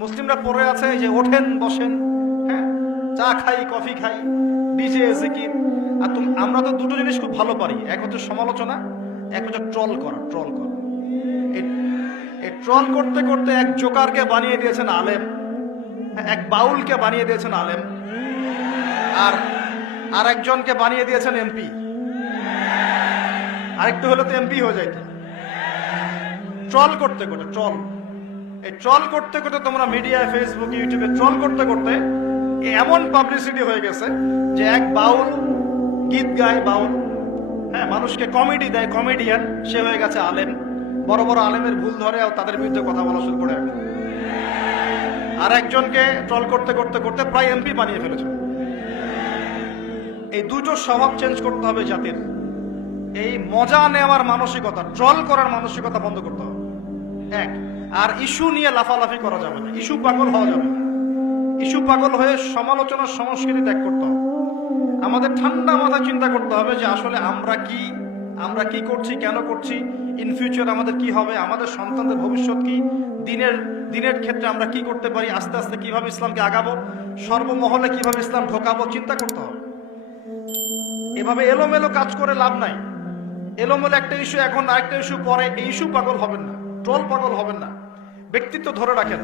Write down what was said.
মুসলিমরা পড়ে আছে যে ওঠেন বসেন, হ্যাঁ, চা খাই কফি খাই, ডিজে জিকির। আর আমরা তো দুটো জিনিস খুব ভালো পারি, এক হচ্ছে সমালোচনা, এক হচ্ছে ট্রল করা। এই ট্রল করতে করতে এক জোকারকে বানিয়ে দিয়েছেন আলেম, এক বাউলকে বানিয়ে দিয়েছেন আলেম, আর আরেকজনকে বানিয়ে দিয়েছেন এমপি। আরেকটু হলে তো এমপি হয়ে যাইত। ট্রল করতে করতে এই ট্রল করতে করতে তোমরা মিডিয়ায়, ফেসবুক, ইউটিউবে ট্রল করতে করতে এমন পাবলিসিটি হয়ে গেছে যে এক বাউল গীত গায়, বাউল, হ্যাঁ, মানুষকে কমেডি দেয়, কমেডিয়ান, সে হয়ে গেছে আলেম। বড় বড় আলেমের ভুল ধরে আর তাদের বিরুদ্ধে কথা বলা শুরু করে। আর একজনকে ট্রল করতে করতে করতে প্রায় এমপি বানিয়ে ফেলেছে। এই দুটো স্বভাব চেঞ্জ করতে হবে জাতির। এই মজা নেওয়ার মানসিকতা, ট্রল করার মানসিকতা বন্ধ করতে হবে, এক। আর ইস্যু নিয়ে লাফালাফি করা যাবে না, ইস্যু পাগল হওয়া যাবে না। ইস্যু পাগল হয়ে সমালোচনার সংস্কৃতি ত্যাগ করতে হবে। আমাদের ঠান্ডা মাথায় চিন্তা করতে হবে যে আসলে আমরা কি করছি, কেন করছি, ইন ফিউচার আমাদের কি হবে, আমাদের সন্তানদের ভবিষ্যৎ কি, দিনের ক্ষেত্রে আমরা কি করতে পারি, আস্তে আস্তে কিভাবে ইসলামকে আগাবো, সর্বমহলে কিভাবে ইসলাম ঢোকাবো, চিন্তা করতে হবে। এভাবে এলোমেলো কাজ করে লাভ নাই। এলোমেলো একটা ইস্যু এখন, আরেকটা ইস্যু পরে, এই ইস্যু পাগল হবেন না, ট্রল পাগল হবেন না। ব্যক্তিত্ব ধরে রাখেন।